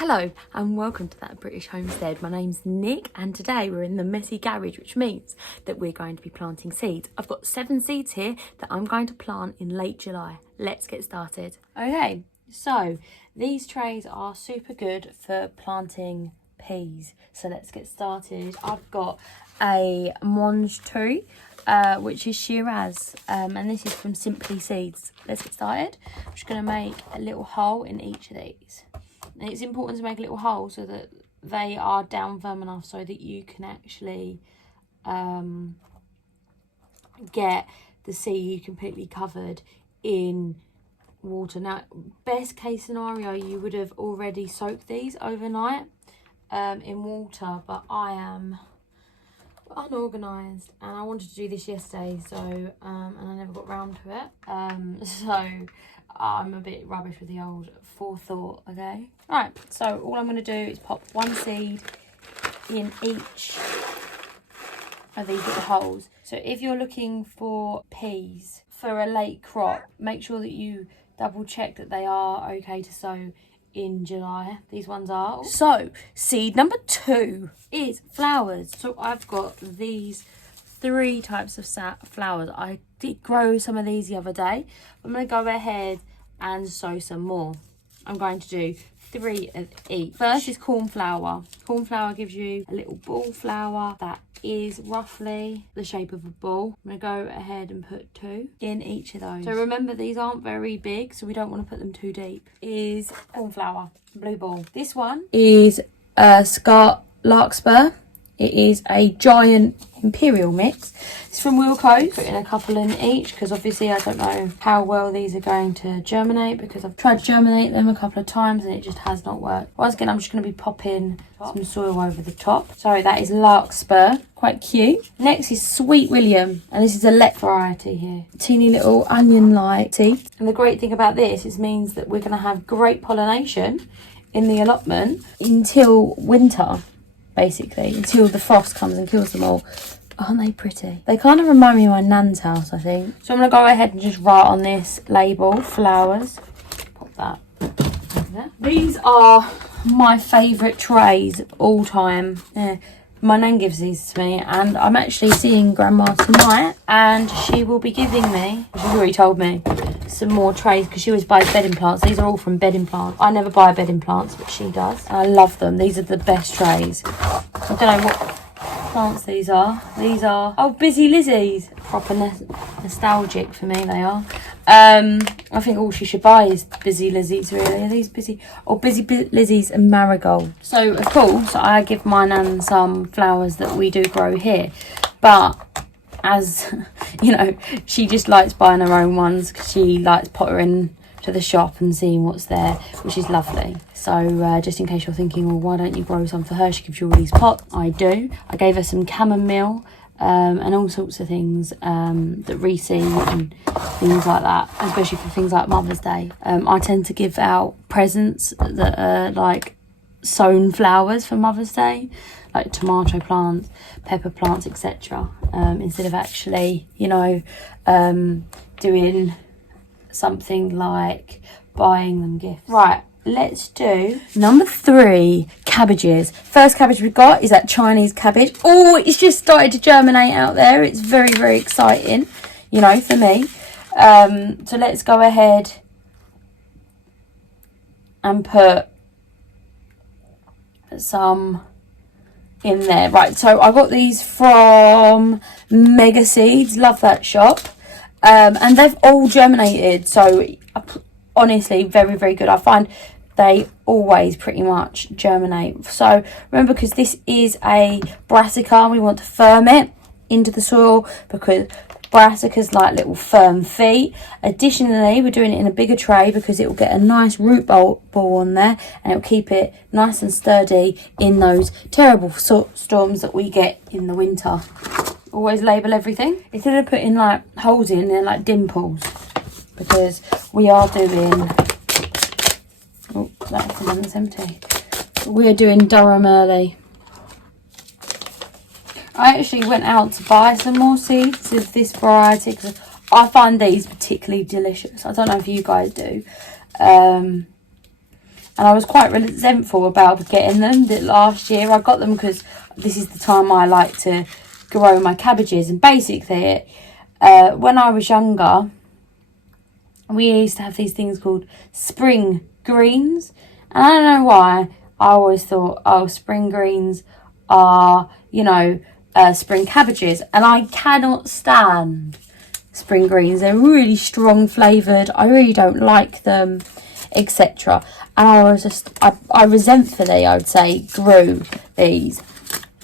Hello and welcome to That British Homestead. My name's Nick and today we're in the messy garage, which means that we're going to be planting seeds. I've got 7 seeds here that I'm going to plant in late July. Let's get started. Okay, so these trays are super good for planting peas. So let's get started. I've got a Monge 2, which is Shiraz, and this is from Simply Seeds. Let's get started. I'm just going to make a little hole in each of these. And it's important to make a little hole so that they are down firm enough so that you can actually get the seed completely covered in water. Now, best case scenario, you would have already soaked these overnight in water, but I am unorganised and I wanted to do this yesterday, so and I never got round to it, so I'm a bit rubbish with the old forethought. Okay, right, so all I'm going to do is pop 1 seed in each of these little holes. So if you're looking for peas for a late crop, make sure that you double check that they are okay to sow in July. These ones are. So seed number 2 is flowers. So I've got these 3 types of flowers. I did grow some of these the other day. I'm going to go ahead and sow some more. I'm going to do 3 of each. First is cornflower. Cornflower gives you a little ball flower that is roughly the shape of a ball. I'm going to go ahead and put 2 in each of those. So remember, these aren't very big, so we don't want to put them too deep. Is cornflower, blue ball. This one is Scarlet Larkspur. It is a giant imperial mix. It's from Wilco's. Put in a couple in each because obviously I don't know how well these are going to germinate because I've tried to germinate them a couple of times and it just has not worked. Once again, I'm just going to be popping some soil over the top. So that is Larkspur. Quite cute. Next is Sweet William, and this is a let variety here. Teeny little onion-like seeds. And the great thing about this is means that we're going to have great pollination in the allotment until winter. Basically, until the frost comes and kills them all. Aren't they pretty? They kind of remind me of my nan's house, I think. So I'm going to go ahead and just write on this label, flowers. Pop that there. These are my favourite trays of all time. Yeah. My nan gives these to me, and I'm actually seeing Grandma tonight, and she will be giving me, she's already told me, some more trays because she always buys bedding plants. These are all from bedding plants. I never buy bedding plants, but she does. And I love them. These are the best trays. I don't know what plants these are. These are, oh, Busy Lizzies. Proper nostalgic for me, they are. I think all she should buy is Busy Lizzies, really. Are these Busy? Oh, Busy Lizzies and Marigold. So, of course, I give my nan some flowers that we do grow here. But as you know, she just likes buying her own ones because she likes pottering to the shop and seeing what's there, which is lovely. So just in case you're thinking, well, why don't you grow some for her? She gives you all these pots. I do. I gave her some chamomile and all sorts of things that reseed and things like that, especially for things like Mother's Day. I tend to give out presents that are like sown flowers for Mother's Day, like tomato plants, pepper plants, etc., instead of actually, you know, doing something like buying them gifts. Right, let's do number 3, cabbages. First cabbage we've got is that Chinese cabbage. Oh, it's just started to germinate out there. It's very, very exciting, you know, for me. So let's go ahead and put some in there. Right, so I got these from Mega Seeds. Love that shop. And they've all germinated, so honestly very, very good. I find they always pretty much germinate. So remember, because this is a brassica, we want to firm it into the soil because brassicas like little firm feet. Additionally, we're doing it in a bigger tray because it will get a nice root ball on there and it will keep it nice and sturdy in those terrible storms that we get in the winter. Always label everything instead of putting like holes in, they're like dimples, because we are doing, oh, that's empty, we're doing Durham early. I actually went out to buy some more seeds of this variety because I find these particularly delicious. I don't know if you guys do. And And I was quite resentful about getting them last year. I got them because this is the time I like to grow my cabbages. And basically, when I was younger, we used to have these things called spring greens. And I don't know why, I always thought, oh, spring greens are, you know, spring cabbages. And I cannot stand spring greens. They're really strong flavoured. I really don't like them, etc. And I was just, I resentfully, I would say, grew these.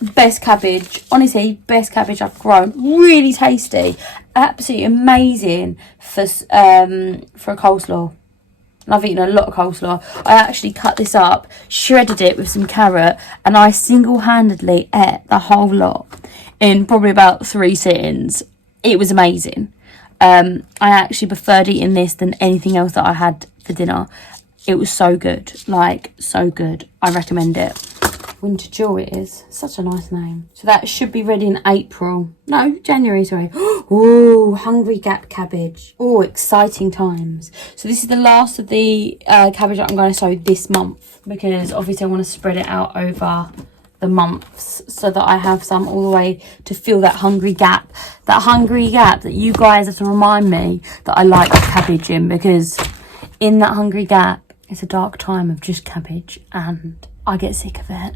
Best cabbage, honestly, best cabbage I've grown. Really tasty, absolutely amazing for a coleslaw. And I've eaten a lot of coleslaw. I actually cut this up, shredded it with some carrot, and I single-handedly ate the whole lot in probably about 3 sittings. It was amazing. I actually preferred eating this than anything else that I had for dinner. It was so good, like so good. I recommend it. Winter Jewel it is. Such a nice name. So that should be ready in April. No, January, sorry. Oh, Hungry Gap cabbage. Oh, exciting times. So this is the last of the cabbage that I'm going to sow this month, because obviously I want to spread it out over the months so that I have some all the way to fill that hungry gap. That hungry gap that you guys have to remind me that I like cabbage in, because in that hungry gap, it's a dark time of just cabbage and I get sick of it.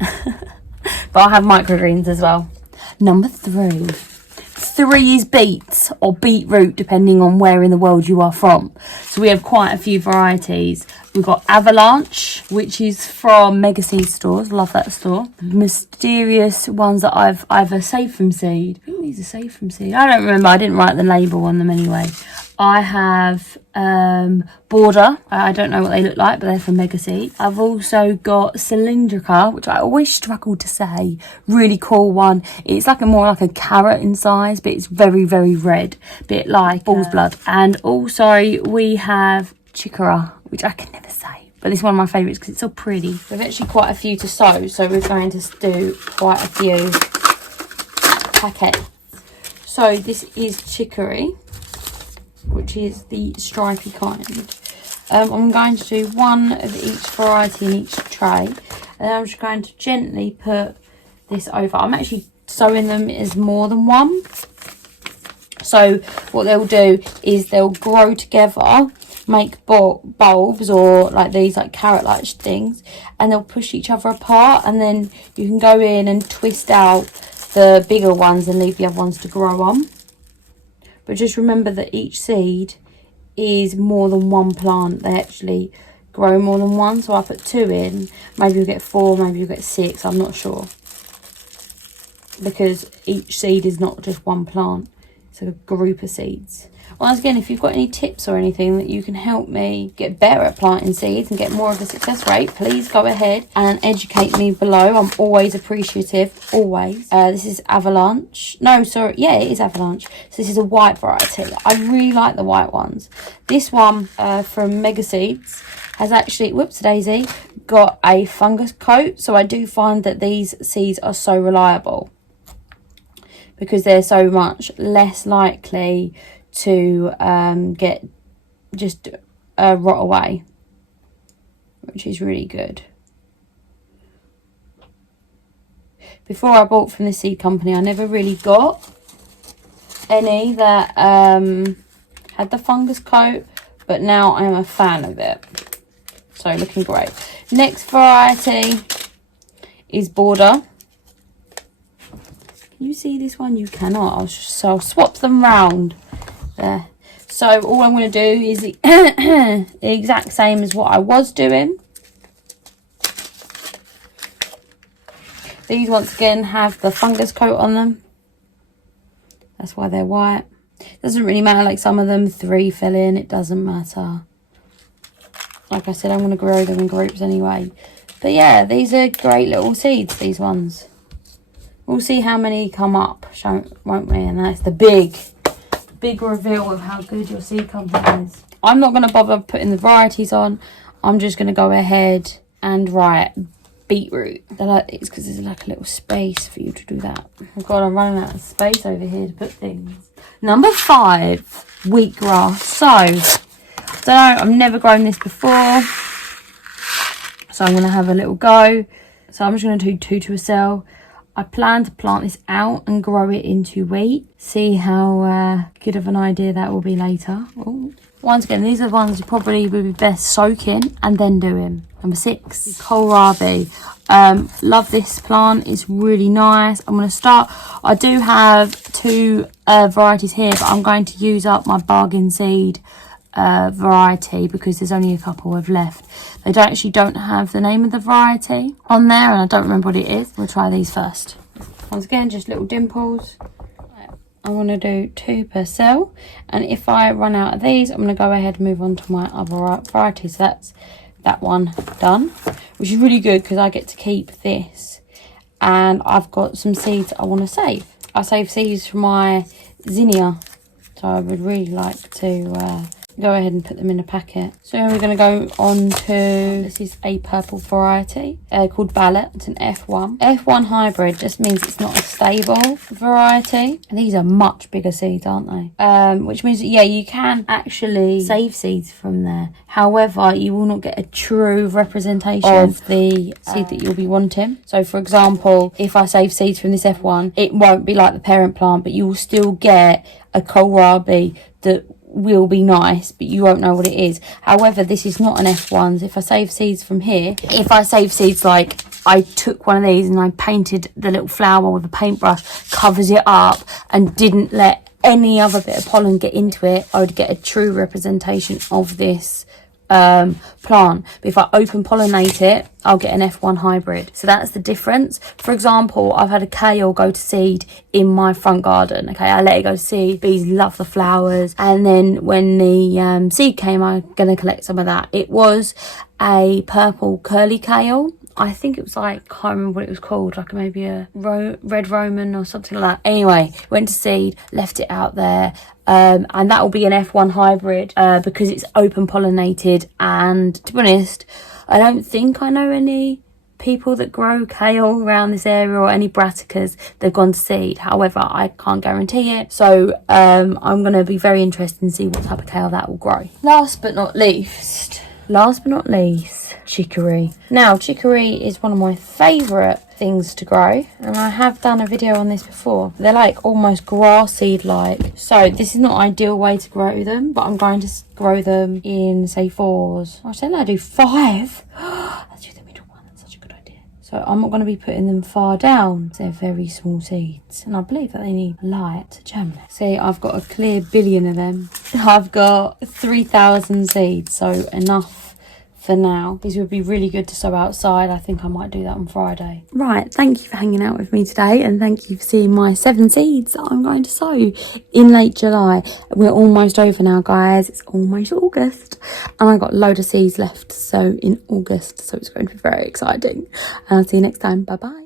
But I'll have microgreens as well. Number 3. 3 is beets or beetroot, depending on where in the world you are from. So we have quite a few varieties. We've got Avalanche, which is from Mega Seed stores. Love that store. Mysterious ones that I've either saved from seed. I think these are saved from seed. I don't remember. I didn't write the label on them anyway. I have Border. I don't know what they look like, but they're from Mega Seed. I've also got Cylindrica, which I always struggle to say. Really cool one. It's like more like a carrot in size, but it's very, very red. Bit like bull's blood. And also we have Chicory, which I can never say. But this is one of my favourites because it's so pretty. There's actually quite a few to sow, so we're going to do quite a few packets. So this is Chicory, which is the stripy kind. I'm going to do one of each variety in each tray, and then I'm just going to gently put this over. I'm actually sowing them as more than one. So what they'll do is they'll grow together, make bulbs or like these like carrot-like things, and they'll push each other apart, and then you can go in and twist out the bigger ones and leave the other ones to grow on. But just remember that each seed is more than one plant. They actually grow more than one. So I put 2 in. Maybe you'll get 4, maybe you'll get 6. I'm not sure. Because each seed is not just one plant. It's a group of seeds. Once again, if you've got any tips or anything that you can help me get better at planting seeds and get more of a success rate, please go ahead and educate me below. I'm always appreciative, always. This is Avalanche. No, sorry. Yeah, it is Avalanche. So this is a white variety. I really like the white ones. This one from Mega Seeds has actually, whoops daisy, got a fungus coat. So I do find that these seeds are so reliable because they're so much less likely to get just rot away, which is really good. Before I bought from the seed company, I never really got any that had the fungus coat, but now I'm a fan of it. So looking great. Next variety is Border. Can you see this one? You cannot. I'll swap them round. There. So all I'm going to do is the exact same as what I was doing. These once again have the fungus coat on them. That's why they're white. Doesn't really matter, like some of them 3 fell in, it doesn't matter. Like I said, I'm going to grow them in groups anyway. But yeah, these are great little seeds, these ones. We'll see how many come up, won't we? And that's the big reveal of how good your seed company is. I'm not going to bother putting the varieties on. I'm just going to go ahead and write beetroot. It's because there's like a little space for you to do that. Oh God, I'm running out of space over here to put things. Number 5, wheatgrass. So, I don't know, I've never grown this before. So I'm going to have a little go. So I'm just going to do 2 to a cell. I plan to plant this out and grow it into wheat. See how good of an idea that will be later. Ooh. Once again, these are the ones you probably would be best soaking and then doing. Number 6, kohlrabi. Love this plant. It's really nice. I'm going to start. I do have 2 varieties here, but I'm going to use up my bargain seed variety because there's only a couple I've left. They don't have the name of the variety on there, and I don't remember what it is. We'll try these first. Once again, just little dimples. I want to do 2 per cell, and if I run out of these, I'm going to go ahead and move on to my other variety. So that's that one done, which is really good because I get to keep this, and I've got some seeds I want to save. I save seeds from my zinnia, so I would really like to go ahead and put them in a packet. So we're going to go on to, this is a purple variety called Ballot. It's an F1. F1 hybrid just means it's not a stable variety. And these are much bigger seeds, aren't they? Which means, yeah, you can actually save seeds from there. However, you will not get a true representation of the seed that you'll be wanting. So for example, if I save seeds from this F1, it won't be like the parent plant, but you will still get a kohlrabi that will be nice, but you won't know what it is. However, this is not an F1. If I save seeds from here, if I save seeds, like I took one of these and I painted the little flower with a paintbrush, covers it up and didn't let any other bit of pollen get into it, I would get a true representation of this plant. But if I open pollinate it, I'll get an F1 hybrid. So that's the difference. For example, I've had a kale go to seed in my front garden. Okay, I let it go to seed. Bees love the flowers, and then when the seed came, I'm gonna collect some of that. It was a purple curly kale. I think it was like, can't remember what it was called, like maybe a red Roman or something like that. Anyway, went to seed, left it out there, and that will be an F1 hybrid because it's open pollinated. And to be honest, I don't think I know any people that grow kale around this area or any brassicas. They've gone to seed. However, I can't guarantee it, so I'm going to be very interested in see what type of kale that will grow. Last but not least, chicory. Now, chicory is one of my favourite things to grow, and I have done a video on this before. They're like almost grass seed like, so this is not ideal way to grow them, but I'm going to grow them in say 4s. I said I do 5. Let's do the middle one. That's such a good idea. So I'm not going to be putting them far down. They're very small seeds, and I believe that they need light to germinate. See, I've got a clear billion of them. I've got 3,000 seeds, so enough for now. These would be really good to sow outside. I think I might do that on Friday. Right, thank you for hanging out with me today, and thank you for seeing my 7 seeds that I'm going to sow in late July. We're almost over now, guys. It's almost August, and I've got a load of seeds left to sow in August, so it's going to be very exciting. And I'll see you next time. Bye bye.